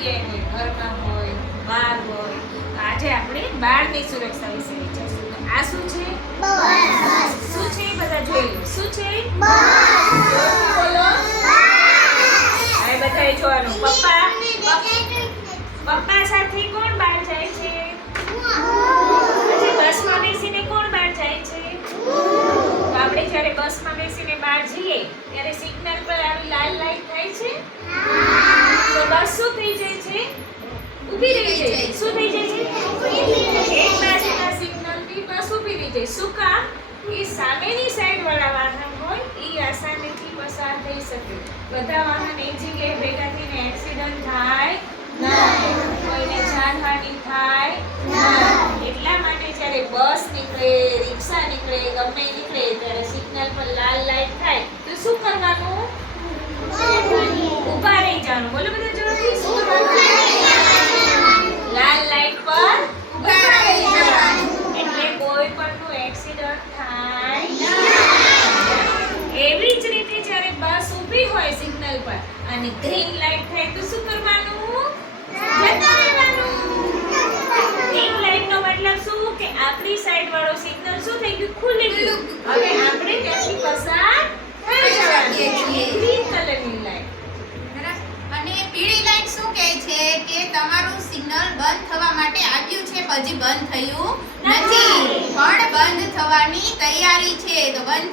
જગ્યાએ હોય ઘરમાં હોય બહાર હોય તો આજે આપણે બાળની સુરક્ષા વિશે વિચારશું. તો આ શું છે? શું છે બધા જોઈ લો. શું છે? બોલો હવે બધાએ જોવાનું. પપ્પા? પપ્પા સાથે કોણ બહાર જાય છે? પછી બસમાં બેસીને કોણ બહાર જાય છે? તો આપણે જ્યારે બસમાં બેસીને બહાર જઈએ ત્યારે સિગ્નલ પર આવી લાલ લાઈટ થાય છે? ઊભી રહી જાય શું થઈ જાય છે? એક બાજુના સિગ્નલથી બસ ઊભી રહી જાય શું કામ એ સામેની સાઈડ વાળા વાહન હોય એ આસાનીથી પસાર થઈ શકે. બધા વાહન એક જગ્યાએ ભેગા થઈને એક્સિડન્ટ થાય? ના. કોઈને જાનહાનિ થાય? એટલા માટે જ્યારે બસ નીકળે રિક્ષા નીકળે ગમે નીકળે ત્યારે સિગ્નલ પર લાલ લાઈટ થાય તો શું કરવાનું? થાય એવી જ રીતે જ્યારે બસ ઊભી હોય સિગ્નલ પર અને ગ્રીન લાઈટ થાય તો શું કરવાનું? જતા રહેવાનું ગ્રીન લાઈટનો મતલબ શું? કે આપણી સાઈડ વાળો સિગ્નલ શું થઈ ગયું? ખુલી ગયું. હવે આપણે ત્યાંથી પસાર થઈ જવાનું. ગ્રીન કલરની લાઈટ અને પીળી લાઈટ શું કહે છે? કે તમારું સિગ્નલ બંધ થવા માટે આવ્યું છે. પછી બંધ થયું નથી. થવાની તૈયારી છે. તો બંધ